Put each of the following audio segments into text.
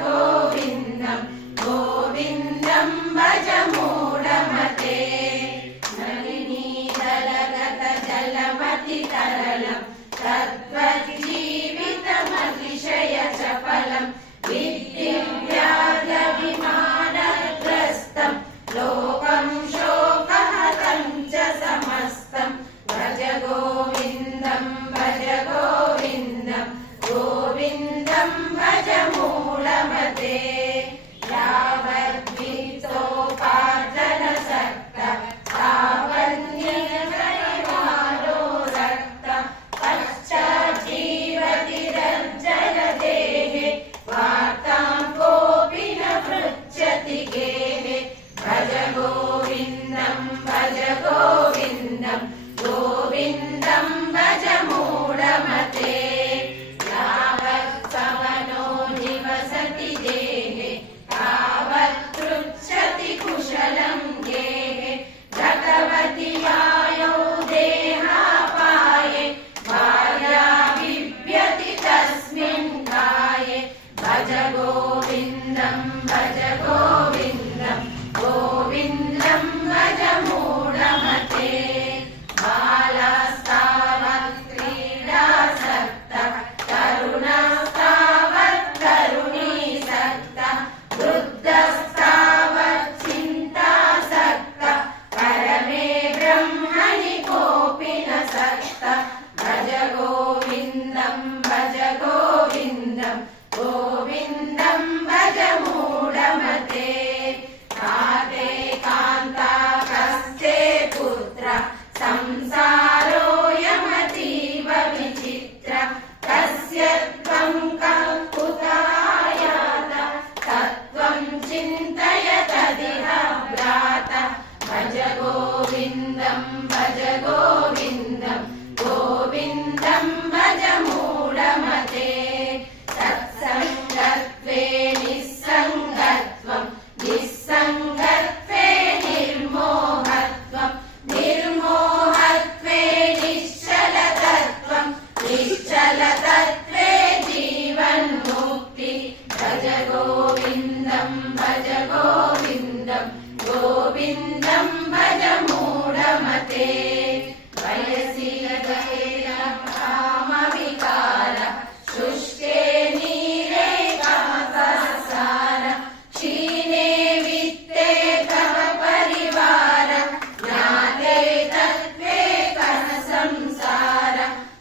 गोविन्दं गोविन्दं भज मूढमते नलिनीदलगत जलमतितरलं तद्वज्जीवितमतिशय चपलं विद्धिं व्याधिविमानग्रस्तं लोकं शोकहतं च समस्तं भज गोविन्दं गोविन्दं भज मूढमते यावद्वित्तोपार्जनसक्तः तावन्निर्जनमानो रक्तः पश्चाज्जीवतिरज्जलदेहे वार्तां कोऽपि न पृच्छति गेहे भज गोविन्दं गोविन्दं भज मूढमते यावत्समनो निवसति देहे तावत् पृच्छति कुशलं गेहे गतवति वायौ देहापाये भार्या बिभ्यति तस्मिन् काये भज गोविन्दं गोविन्दं भज मूढमते बालास्तावत् क्रीडासक्तः तरुणस्तावत् तरुणीसक्तः वृद्धस्तावत् चिन्तासक्तः परमे ब्रह्मणि कोऽपि न सक्तः भज गोविन्दं भज मूढमते काते कान्ता कस्ते पुत्र संसारोऽयमतीव विचित्र कस्य त्वं कुतः तत्त्वं चिन्तय तदिह भ्रात भज गोविन्दं भज मूढमते सत्सङ्गत्वे निस्सङ्गत्वं निस्सङ्गत्वे निर्मोहत्वं निर्मोहत्वे निश्चलतत्वं निश्चलतत्वे जीवन्मुक्ति भज गोविन्दं भज मूढमते वयसि गतेन कामविकार शुष्के नीरे कामसार क्षीणे वित्ते कः परिवार ज्ञाते तत्त्वे कः संसार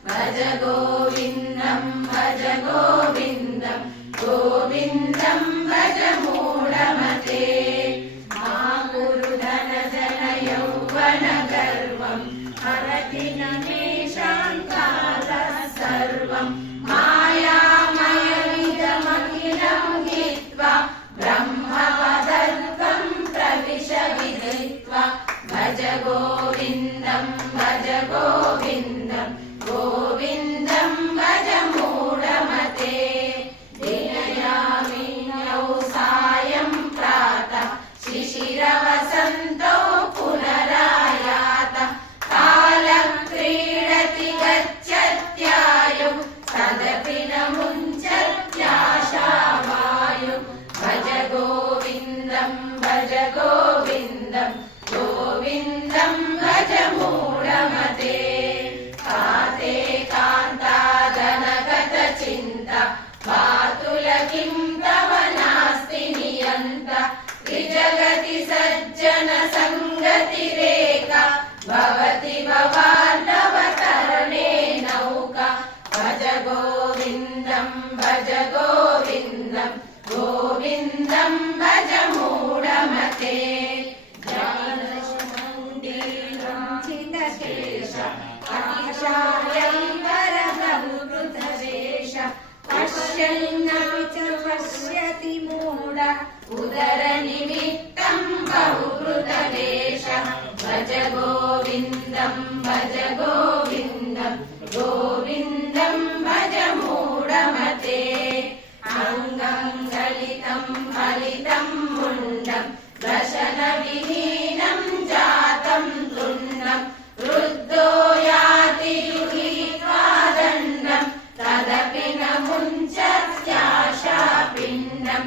भज गोविन्दं भज मूढमते मा कुरु धनजन यौवन गर्वं हरति न मेषां कालः सर्वं मायामयमिदमखिलं हित्वा ब्रह्मवदत्वं प्रविश विदित्वा भज गोविन्दं भज मूढमते दिनयामिन्यौ सायं प्रातः शिशिरवसन्तौ पुनरायातः कालः क्रीडति गच्छत्यायौ तदपि न मुञ्चत्याशावायु भज गोविन्दं भज मूढमते काते कान्ता जनगत चिन्ता पातुल किं तव नास्ति नियन्त त्रिजगति सज्जन सङ्गतिरेका भवति भवार्णवतरणे नौका भज गोविन्दं भज मूढमते ज्ञानमण्डिलं चितकेश अतिशायं वरदवृतवेश पश्यन्नपि च पश्यति मूढ उदरनिमित्तं बहुकृतवेश भज गोविन्दं भज मूढमते अङ्गं गलितं फलितं मुण्डं दशनविहीनं जातं तुण्डं वृद्धो याति गृहीत्वा दण्डं तदपि न मुञ्चत्याशापिण्डं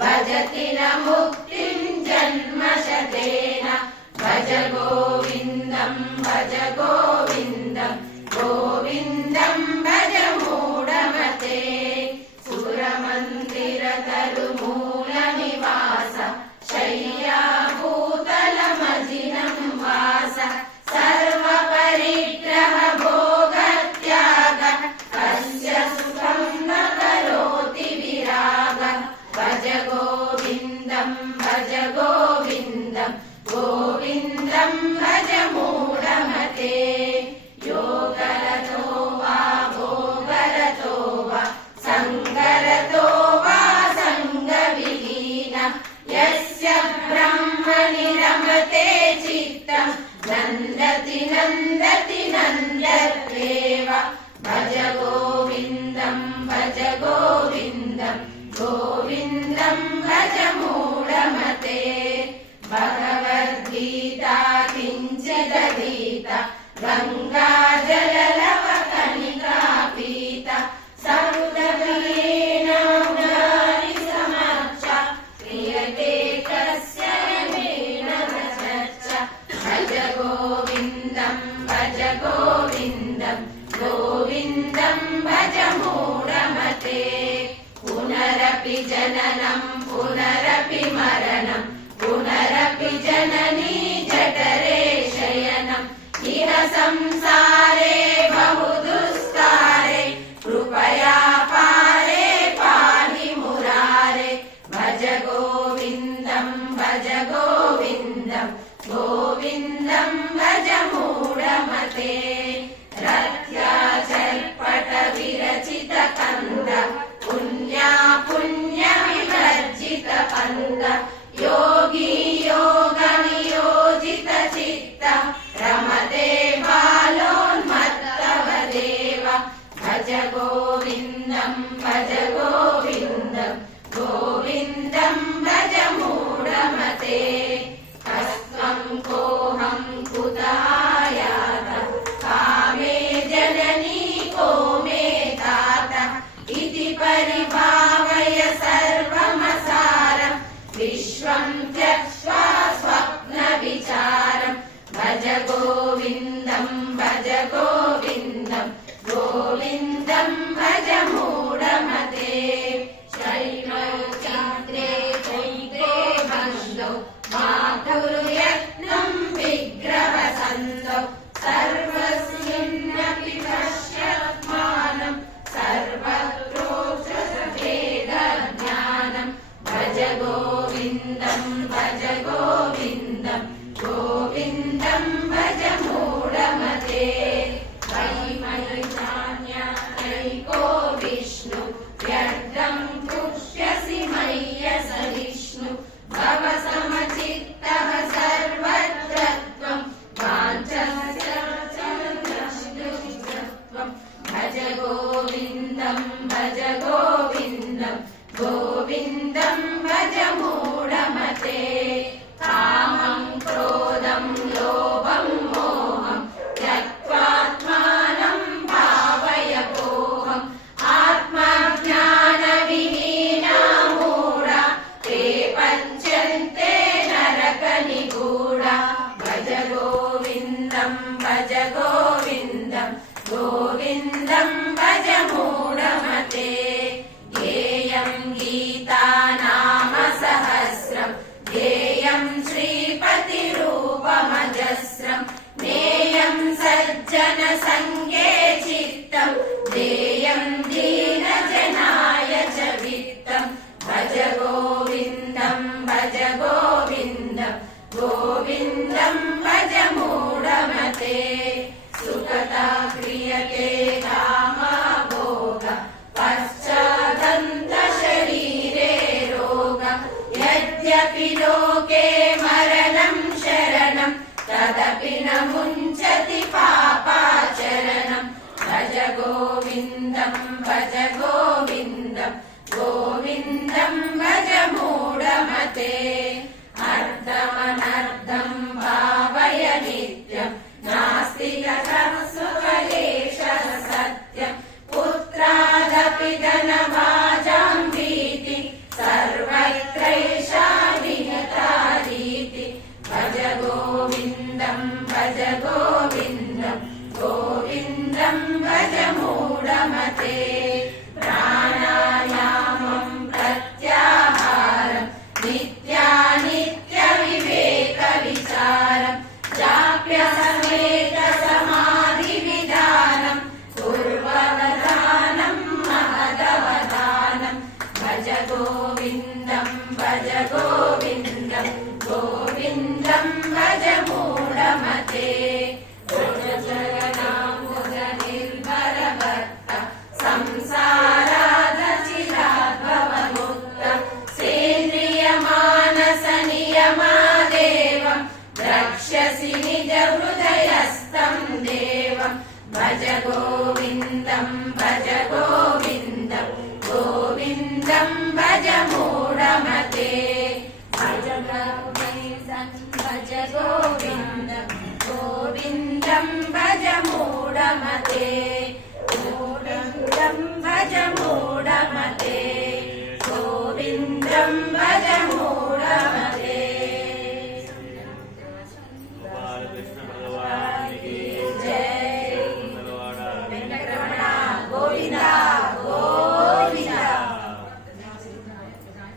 भजति न मुक्तिं जन्मशतेन भज गोविन्दं भज गोविन्दं गोविन्दं भज मूढमते सुरमन्दिरतरुमूलनिवास शय्याभूतलमजिनं वास सर्वपरिग्रह भोगत्याग कस्य सुखं न करोति विराग भज गोविन्दं भज गोविन्दं गोविन्दं भज मूढमते योगरतो वा भोगरतो वा सङ्गरतो वा सङ्गविहीन यस्य ब्रह्मणि रमते चित्तं नन्दति नन्दति नन्दत्येव भज गोविन्दं भज गोविन्दं गोविन्दं भज मूढमते भगवद्गीता किञ्चिदधीता गङ्गाजललवकणिका पीता समुद्रप्रियेण मुरारि समर्चा क्रियते कस्य यमेन न चर्चा भज गोविन्दं भज गोविन्दं गोविन्दं भज मूढमते पुनरपि जननं पुनरपि मरणं पुनरपि जननी जठरे शयनम् इह संसारे बहुदुस्तारे कृपया पारे पाहि मुरारे भज गोविन्दं भज गोविन्दं गोविन्दं भज मूढमते रत्याचर्पट विरचित कन्द पुण्या पुण्य विवर्जित कन्द योगी योग नियोजित चित्त रमते बालोन्मत्तवदेव भज गोविन्दं भज गोविन्दं गोविन्दं भज मूढमते कस्त्वं कोऽहं कुतः आयातः कामे जननी को मे तातः इति परिभावय सर्वमसारं विश्वं त्यक्त्वा स्वप्नविचारं भज गोविन्दं भज गोविन्दं गोविन्दं भज मूढमते शैलौ चित्रे चैत्रे बन्धौ मातुर्यत्नं विग्रहसन्धौ सर्वस्मिन्नपि पश्यत्मानं सर्वत्रोक्षसभेदज्ञानं भज गोविन्दं भज गोविन्दं गोविन्दं भज मूढमते वैमयि चान्यैको विष्णु व्यर्थं तुष्यसि मय्यसहिष्णु भव समचित्तः सर्वत्र त्वं वाञ्छस्य त्वं भज गोविन्दं भज गोविन्दं गोविन्दं भज मूढमते कामं क्रोधं लोभं मोहं त्यक्त्वात्मानं भावय कोऽहम् आत्मज्ञानविहीना मूढा ते पच्यन्ते नरकनिगूढा भज गोविन्दं भज गोविन्दं गोविन्दं भज मूढमते ध्येयं गीता नाम सहस्रं ध्येयं श्रीपतिरूपमजस्रं ज्ञेयं सज्जनसङ्गे चित्तं ध्येयं दीनजनाय च वित्तं भज गोविन्दं भज गोविन्दं गोविन्दं भज मूढमते सुखता क्रियते कामभोग पश्चादन्तशरीरे रोग यद्यपि लोके मरणं शरणं तदपि न मुञ्चति पापाचरणं भज गोविन्दं भज गोविन्दं गोविन्दं भज मूढमते अर्धमनर्धं भावय नित्यं नास्ति ततः सुखलेशः सत्यं पुत्रादपि धनभाजां भीति सर्वत्र गोविन्दं भज मूढमते भज गोविन्दं गोविन्दं भज मूढमते गोविन्दं भज